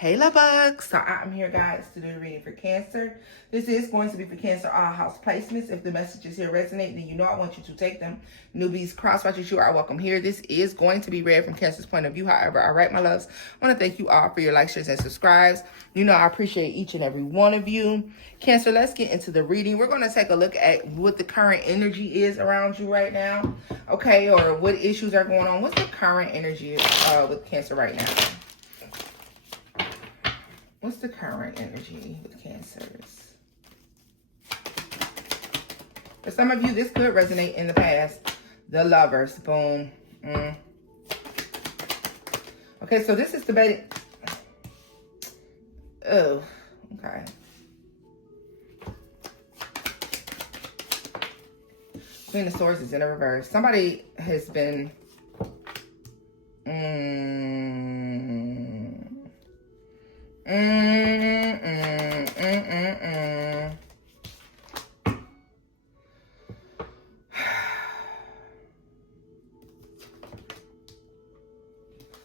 Hey, love bugs. So I'm here, guys, to do the reading for Cancer. This is going to be for Cancer all house placements. If the messages here resonate, then you know I want you to take them. Newbies, cross-watchers, you are welcome here. This is going to be read from Cancer's point of view. However, all right, my loves, I want to thank you all for your likes, shares, and subscribes. You know I appreciate each and every one of you. Cancer, let's get into the reading. We're going to take a look at what the current energy is around you right now, okay, or what issues are going on. What's the current energy with Cancer right now? What's the current energy with Cancers? For some of you, this could resonate in the past. The Lovers. Boom. Okay, so this is debating. Oh, okay. Queen of Swords is in a reverse. Somebody has been...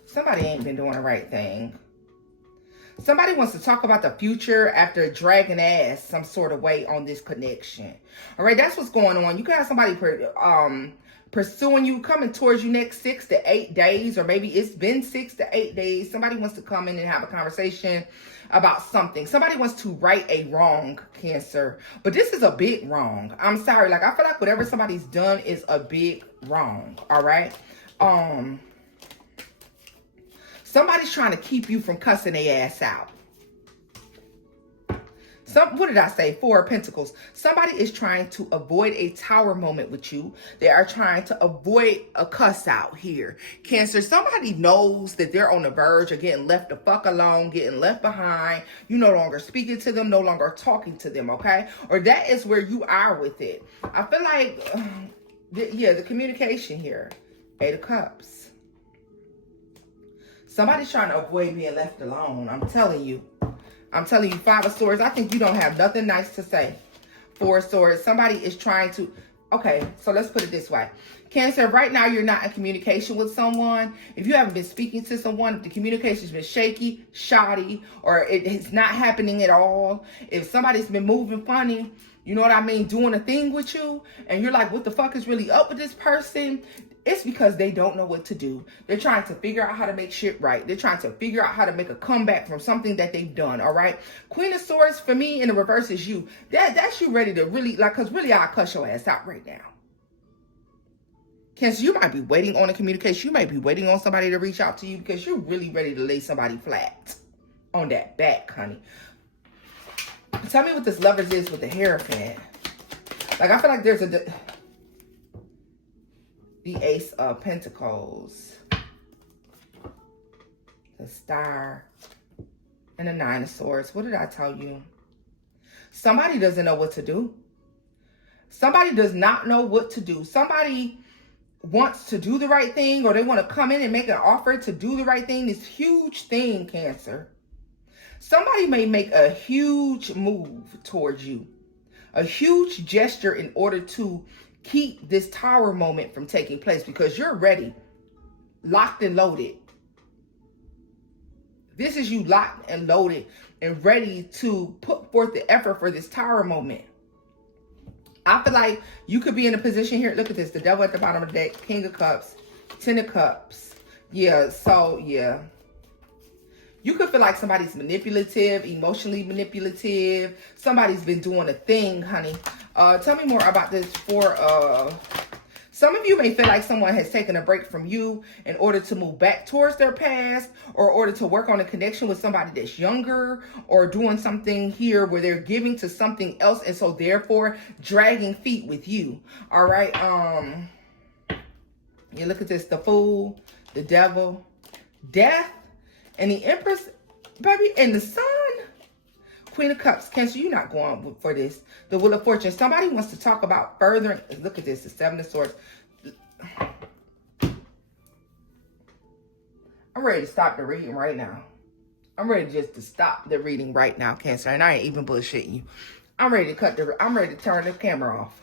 Somebody ain't been doing the right thing. Somebody wants to talk about the future after dragging ass some sort of way on this connection. All right, that's what's going on. You can have somebody pursuing you, coming towards you next 6 to 8 days, or maybe it's been 6 to 8 days. Somebody wants to come in and have a conversation about something. Somebody wants to right a wrong, Cancer. But this is a big wrong. I'm sorry. Like, I feel like whatever somebody's done is a big wrong. All right. Somebody's trying to keep you from cussing their ass out. What did I say? 4 of Pentacles. Somebody is trying to avoid a tower moment with you. They are trying to avoid a cuss out here. Cancer, somebody knows that they're on the verge of getting left the fuck alone, getting left behind. You no longer speaking to them, no longer talking to them, okay? Or that is where you are with it. I feel like, the communication here. 8 of Cups. Somebody's trying to avoid being left alone. I'm telling you. 5 of Swords. I think you don't have nothing nice to say. 4 of Swords. Somebody is trying to... Okay, so let's put it this way. Cancer, right now you're not in communication with someone. If you haven't been speaking to someone, if the communication's been shaky, shoddy, or it's not happening at all. If somebody's been moving funny, you know what I mean, doing a thing with you, and you're like, what the fuck is really up with this person? It's because they don't know what to do. They're trying to figure out how to make shit right. They're trying to figure out how to make a comeback from something that they've done, all right? Queen of Swords, for me, in the reverse is you. That's you ready to really, like, because really, I'll cuss your ass out right now. Cancer, you might be waiting on a communication. You might be waiting on somebody to reach out to you because you're really ready to lay somebody flat on that back, honey. Tell me what this Lovers is with the Hierophant. Like, I feel like there's the Ace of Pentacles, the Star, and the 9 of Swords. What did I tell you? Somebody doesn't know what to do. Somebody does not know what to do. Somebody wants to do the right thing, or they want to come in and make an offer to do the right thing. This huge thing, Cancer. Somebody may make a huge move towards you. A huge gesture in order to keep this tower moment from taking place because you're ready, locked and loaded. This is you locked and loaded and ready to put forth the effort for this tower moment. I feel like you could be in a position here. Look at this. The Devil at the bottom of the deck. King of Cups. 10 of Cups. Yeah, so, yeah. You could feel like somebody's manipulative, emotionally manipulative. Somebody's been doing a thing, honey. Tell me more about this some of you may feel like someone has taken a break from you in order to move back towards their past, or in order to work on a connection with somebody that's younger, or doing something here where they're giving to something else, and so therefore dragging feet with you. All right. You look at this, the Fool, the Devil, Death, and the Empress, baby, and the Sun. Queen of Cups. Cancer, you're not going for this. The Wheel of Fortune. Somebody wants to talk about furthering. Look at this. The 7 of Swords. I'm ready to stop the reading right now. I'm ready just to stop the reading right now, Cancer. And I ain't even bullshitting you. I'm ready to turn the camera off.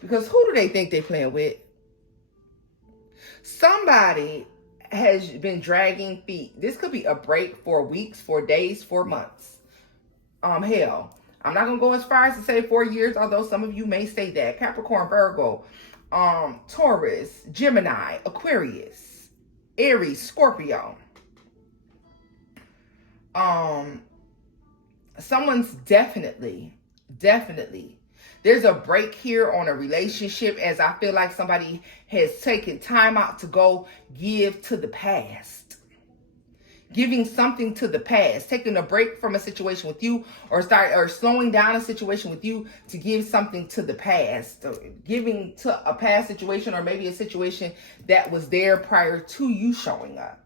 Because who do they think they're playing with? Somebody has been dragging feet. This could be a break for weeks, for days, for months. Hell, I'm not gonna go as far as to say 4 years, although some of you may say that. Capricorn, Virgo, Taurus, Gemini, Aquarius, Aries, Scorpio. Someone's definitely, there's a break here on a relationship, as I feel like somebody has taken time out to go give to the past. Giving something to the past, taking a break from a situation with you, or slowing down a situation with you to give something to the past, or giving to a past situation, or maybe a situation that was there prior to you showing up.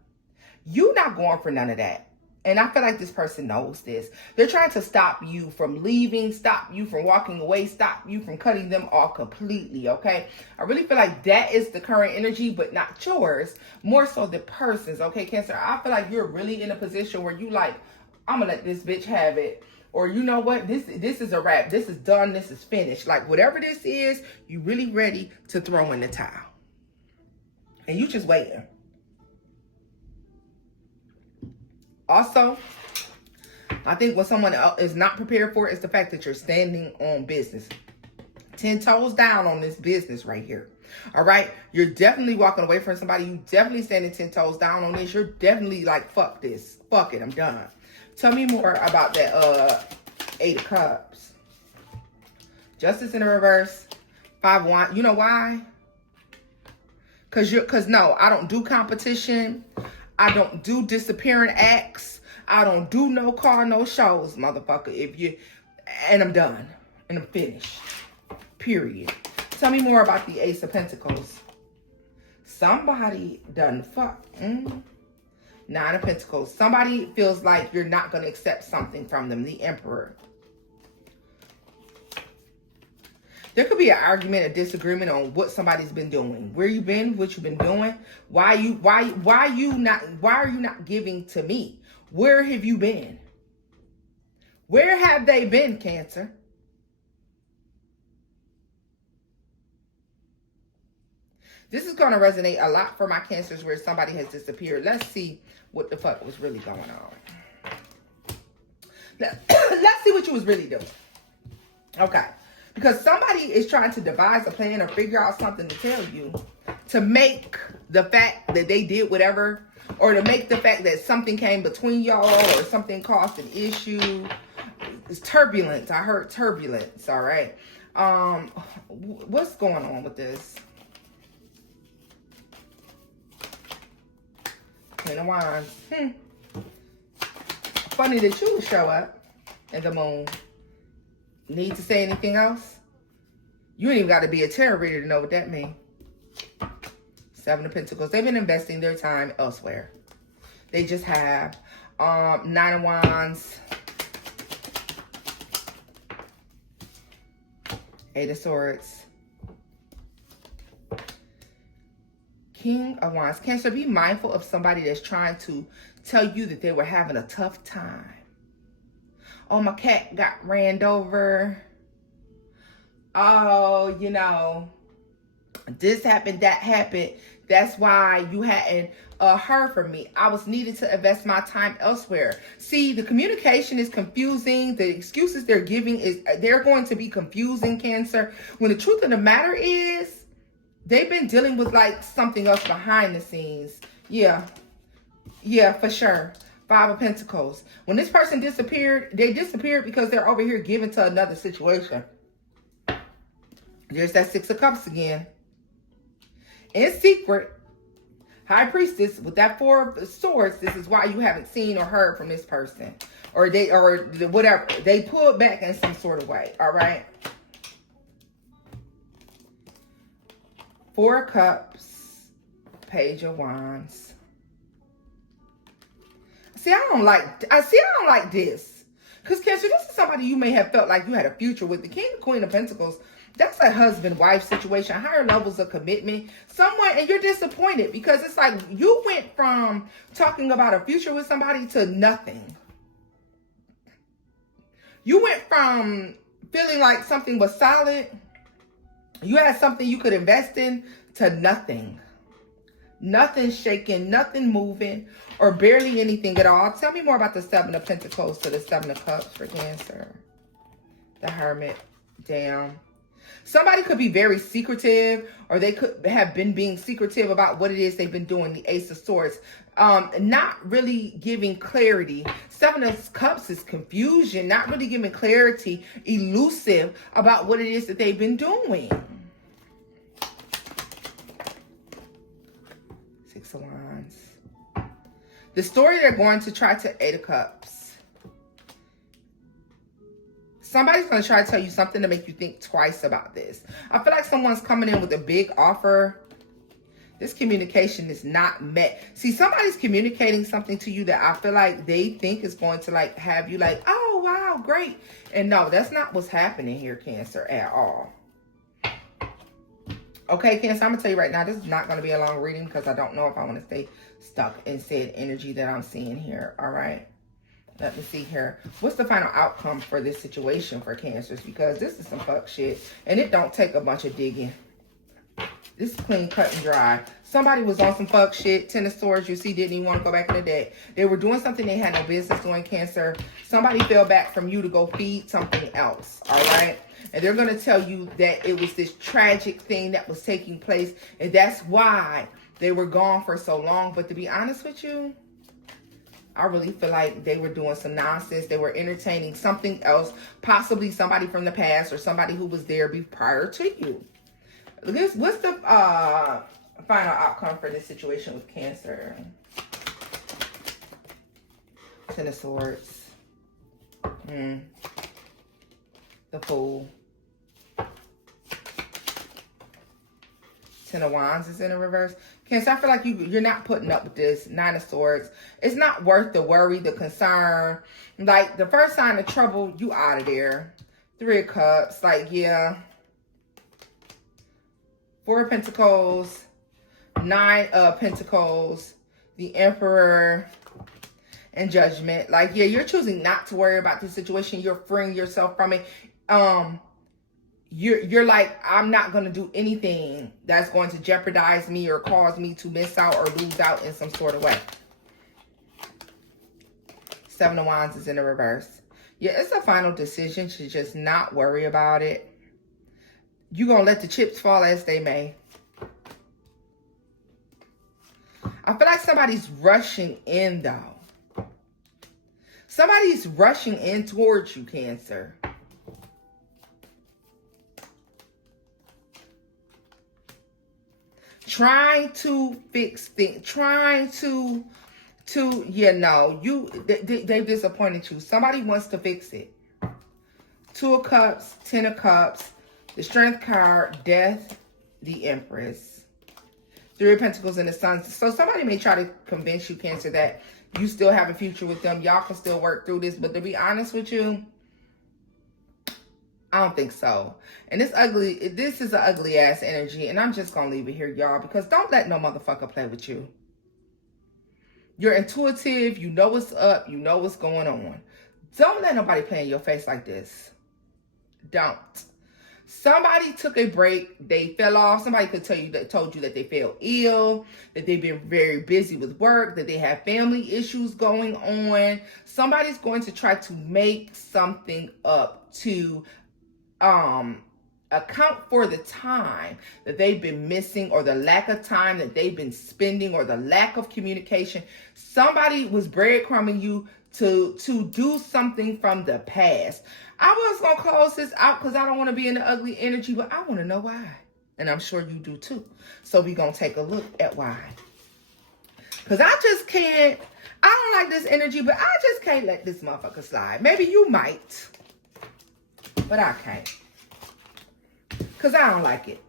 You're not going for none of that. And I feel like this person knows this. They're trying to stop you from leaving, stop you from walking away, stop you from cutting them off completely, okay? I really feel like that is the current energy, but not yours. More so the person's, okay, Cancer? I feel like you're really in a position where you like, I'm going to let this bitch have it. Or you know what? This is a wrap. This is done. This is finished. Like whatever this is, you really ready to throw in the towel. And you just waiting. Also, I think what someone else is not prepared for is the fact that you're standing on business. 10 toes down on this business right here. All right? You're definitely walking away from somebody. You definitely standing 10 toes down on this. You're definitely like, fuck this. Fuck it. I'm done. Tell me more about that 8 of Cups. Justice in the reverse. 5 of Wands. You know why? Because no, I don't do competition. I don't do disappearing acts. I don't do no car, no shows, motherfucker. And I'm done. And I'm finished. Period. Tell me more about the Ace of Pentacles. Somebody done fuck. 9 of Pentacles. Somebody feels like you're not going to accept something from them. The Emperor. There could be an argument, a disagreement on what somebody's been doing, where you've been, what you've been doing, why are you not giving to me? Where have you been? Where have they been, Cancer? This is going to resonate a lot for my Cancers where somebody has disappeared. Let's see what the fuck was really going on. Let's see what you was really doing. Okay. Because somebody is trying to devise a plan or figure out something to tell you to make the fact that they did whatever, or to make the fact that something came between y'all or something caused an issue. It's turbulence. I heard turbulence. All right. What's going on with this? Queen of Wands. Funny that you would show up in the Moon. Need to say anything else? You ain't even got to be a tarot reader to know what that means. 7 of Pentacles. They've been investing their time elsewhere. They just have 9 of Wands. 8 of Swords. King of Wands. Cancer, be mindful of somebody that's trying to tell you that they were having a tough time. Oh, my cat got ran over. Oh, you know, this happened, that happened. That's why you hadn't heard from me. I was needed to invest my time elsewhere. See, the communication is confusing. The excuses they're giving they're going to be confusing, Cancer. When the truth of the matter is, they've been dealing with like something else behind the scenes. Yeah, for sure. 5 of Pentacles. When this person disappeared, they disappeared because they're over here giving to another situation. There's that 6 of Cups again. In secret, High Priestess with that 4 of Swords. This is why you haven't seen or heard from this person, or whatever. They pulled back in some sort of way. All right. 4 of Cups, Page of Wands. See, I don't like this. Because, Cancer, this is somebody you may have felt like you had a future with. The King and Queen of Pentacles, that's a husband-wife situation, higher levels of commitment. Someone, and you're disappointed because it's like you went from talking about a future with somebody to nothing. You went from feeling like something was solid, you had something you could invest in, to nothing. Nothing shaking, nothing moving, or barely anything at all. Tell me more about the Seven of Pentacles to the Seven of Cups for Cancer. The Hermit. Damn. Somebody could be very secretive, or they could have been being secretive about what it is they've been doing. The Ace of Swords. Not really giving clarity. Seven of Cups is confusion, not really giving clarity, elusive about what it is that they've been doing. Six of Wands. The story they're going to try to Eight of Cups. Somebody's going to try to tell you something to make you think twice about this. I feel like someone's coming in with a big offer. This communication is not met. See, somebody's communicating something to you that I feel like they think is going to like have you like, oh, wow, great. And no, that's not what's happening here, Cancer, at all. Okay, Cancer, I'm going to tell you right now, this is not going to be a long reading because I don't know if I want to stay stuck in said energy that I'm seeing here. All right. Let me see here. What's the final outcome for this situation for Cancers? Because this is some fuck shit. And it don't take a bunch of digging. This is clean, cut, and dry. Somebody was on some fuck shit. Ten of Swords, you see, didn't even want to go back in the deck. They were doing something they had no business doing, Cancer. Somebody fell back from you to go feed something else. All right. And they're going to tell you that it was this tragic thing that was taking place. And that's why they were gone for so long. But to be honest with you, I really feel like they were doing some nonsense. They were entertaining something else, possibly somebody from the past or somebody who was there prior to you. What's the final outcome for this situation with Cancer? Ten of Swords. The Fool. Ten of Wands is in a reverse. Cancer, I feel like you're not putting up with this. Nine of Swords. It's not worth the worry, the concern. Like, the first sign of trouble, you out of there. Three of Cups. Like, yeah. Four of Pentacles. Nine of Pentacles. The Emperor. And Judgment. Like, yeah, you're choosing not to worry about this situation. You're freeing yourself from it. You're like, I'm not going to do anything that's going to jeopardize me or cause me to miss out or lose out in some sort of way. Seven of Wands is in the reverse. Yeah, it's a final decision to just not worry about it. You're going to let the chips fall as they may. I feel like somebody's rushing in, though. Somebody's rushing in towards you, Cancer. Trying to fix things, trying to you know, they've disappointed you. Somebody wants to fix it. Two of Cups, Ten of Cups, the Strength card, Death, the Empress, Three of Pentacles, and the Sun. So somebody may try to convince you, Cancer, that you still have a future with them. Y'all can still work through this. But to be honest with you, I don't think so. And this is an ugly ass energy. And I'm just going to leave it here, y'all, because don't let no motherfucker play with you. You're intuitive. You know what's up. You know what's going on. Don't let nobody play in your face like this. Don't. Somebody took a break. They fell off. Somebody could told you that they fell ill, that they've been very busy with work, that they have family issues going on. Somebody's going to try to make something up to account for the time that they've been missing, or the lack of time that they've been spending, or the lack of communication. Somebody was breadcrumbing you to do something from the past. I was going to close this out because I don't want to be in the ugly energy, but I want to know why. And I'm sure you do too. So we're going to take a look at why. Because I just can't, I don't like this energy, but I just can't let this motherfucker slide. Maybe you might, but I can't. Because I don't like it.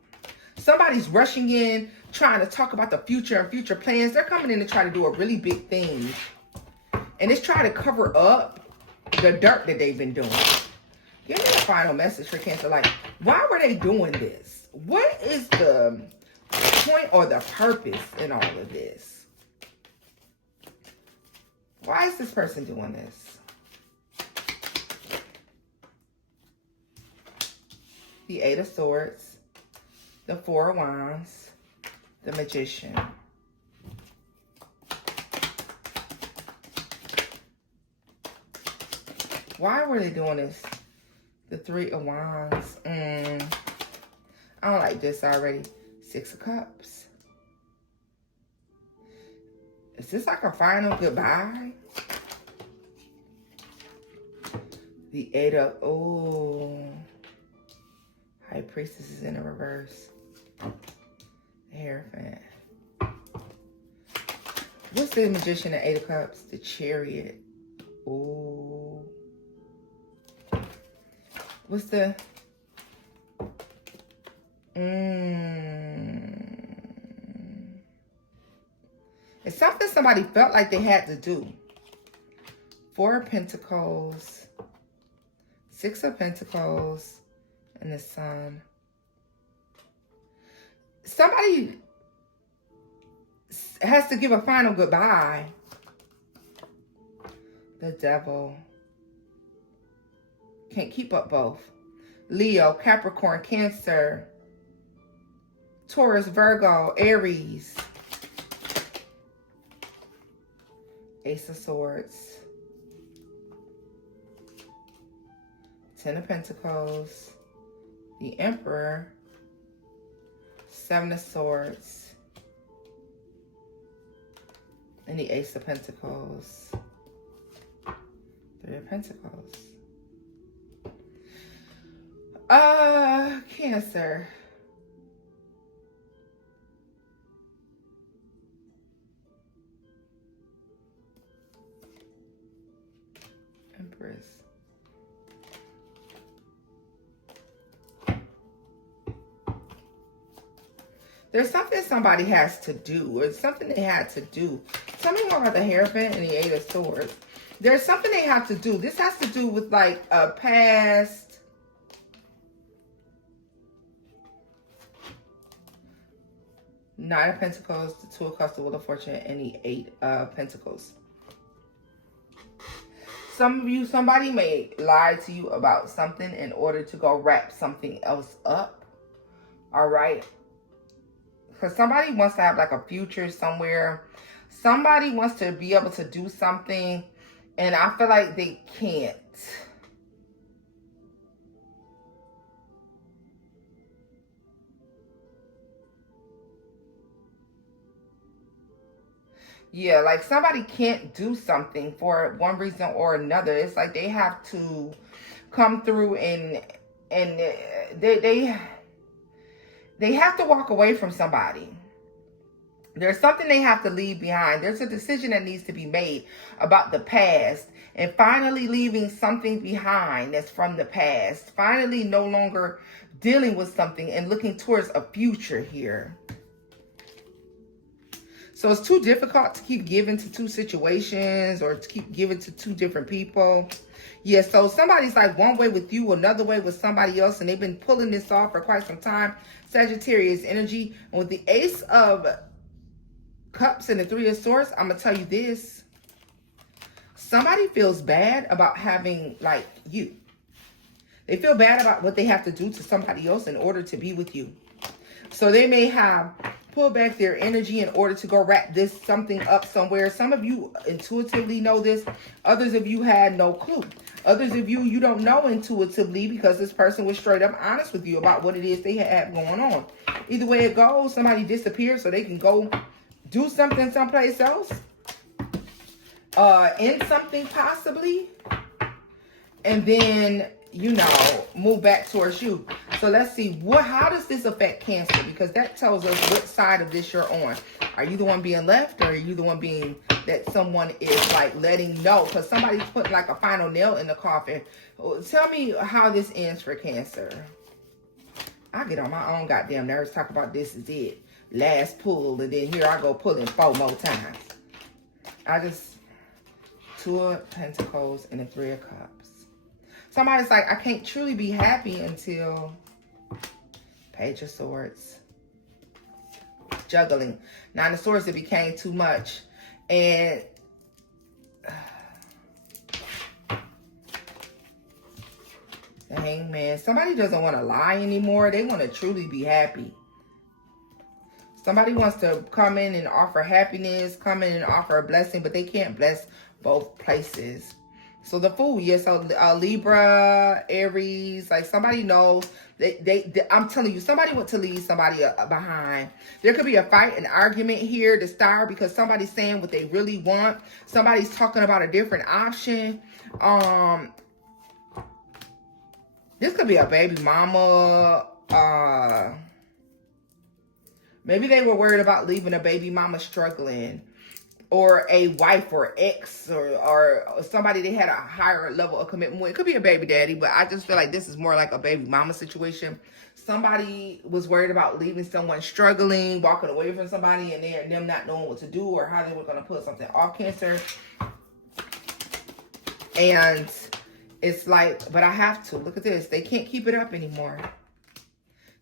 Somebody's rushing in, trying to talk about the future and future plans. They're coming in to try to do a really big thing. And it's trying to cover up the dirt that they've been doing. Give me a final message for Cancer. Like, why were they doing this? What is the point or the purpose in all of this? Why is this person doing this? The Eight of Swords, the Four of Wands, the Magician. Why were they doing this? The Three of Wands. I don't like this already. Six of Cups. Is this like a final goodbye? The Eight of... Oh. High Priestess is in the reverse. Hierophant. What's the Magician, the Eight of Cups? The Chariot. Oh. What's the... It's something somebody felt like they had to do. Four of Pentacles. Six of Pentacles. And the Sun. Somebody has to give a final goodbye. The Devil. Can't keep up both. Leo, Capricorn, Cancer, Taurus, Virgo, Aries. Ace of Swords. Ten of Pentacles. The Emperor. Seven of Swords. And the Ace of Pentacles. Three of Pentacles. Cancer. Empress. There's something somebody has to do, or something they had to do. Tell me more about the Hierophant and the Eight of Swords. There's something they have to do. This has to do with like a past. Nine of Pentacles, the Two of Cups, the Wheel of Fortune, and the Eight of Pentacles. Some of you, somebody may lie to you about something in order to go wrap something else up. All right. Because somebody wants to have like a future somewhere. Somebody wants to be able to do something. And I feel like they can't. Yeah, like somebody can't do something for one reason or another. It's like they have to come through and they have to walk away from somebody. There's something they have to leave behind. There's a decision that needs to be made about the past and finally leaving something behind that's from the past. Finally no longer dealing with something and looking towards a future here. So it's too difficult to keep giving to two situations or to keep giving to two different people. Yeah, so somebody's like one way with you, another way with somebody else, and they've been pulling this off for quite some time. Sagittarius energy. And with the Ace of Cups and the Three of Swords, I'm going to tell you this. Somebody feels bad about having, like, you. They feel bad about what they have to do to somebody else in order to be with you. So they may have pulled back their energy in order to go wrap this something up somewhere. Some of you intuitively know this. Others of you had no clue. Others of you, you don't know intuitively because this person was straight up honest with you about what it is they had going on. Either way it goes, somebody disappeared so they can go do something someplace else. End something possibly. And then, you know, move back towards you. So let's see, how does this affect Cancer? Because that tells us what side of this you're on. Are you the one being left, or are you the one being that someone is like letting know? Because somebody's putting like a final nail in the coffin. Tell me how this ends for Cancer. I get on my own goddamn nerves talk about this is it. Last pull, and then here I go pulling 4 more times. Two of Pentacles and the Three of Cups. Somebody's like, I can't truly be happy until Page of Swords. Juggling. Nine of Swords, it became too much. And the Hangman. Somebody doesn't want to lie anymore. They want to truly be happy. Somebody wants to come in and offer happiness, come in and offer a blessing, but they can't bless both places. So the Fool, yes, so Libra, Aries, like somebody knows. I'm telling you, somebody went to leave somebody behind. There could be a fight, an argument here, the Star, because somebody's saying what they really want. Somebody's talking about a different option. This could be a baby mama. Maybe they were worried about leaving a baby mama struggling, or a wife or ex, or somebody they had a higher level of commitment with. It could be a baby daddy, but I just feel like this is more like a baby mama situation. Somebody was worried about leaving someone struggling, walking away from somebody, and them not knowing what to do or how they were going to put something off, Cancer. And it's like, but I have to. Look at this. They can't keep it up anymore.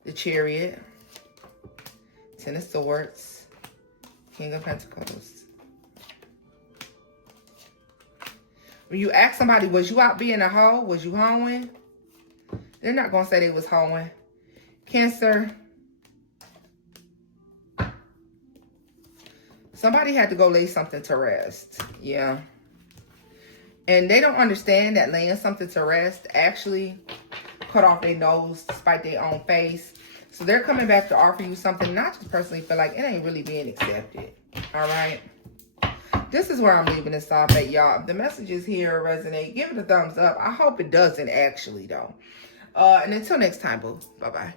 The Chariot. Ten of Swords. King of Pentacles. When you ask somebody, was you out being a hoe? Was you hoeing? They're not going to say they was hoeing. Cancer. Somebody had to go lay something to rest. Yeah. And they don't understand that laying something to rest actually cut off their nose to spite their own face. So they're coming back to offer you something. And I just personally feel like it ain't really being accepted. All right. This is where I'm leaving this off at, y'all. If the messages here resonate, give it a thumbs up. I hope it doesn't actually, though. And until next time, boo. Bye-bye.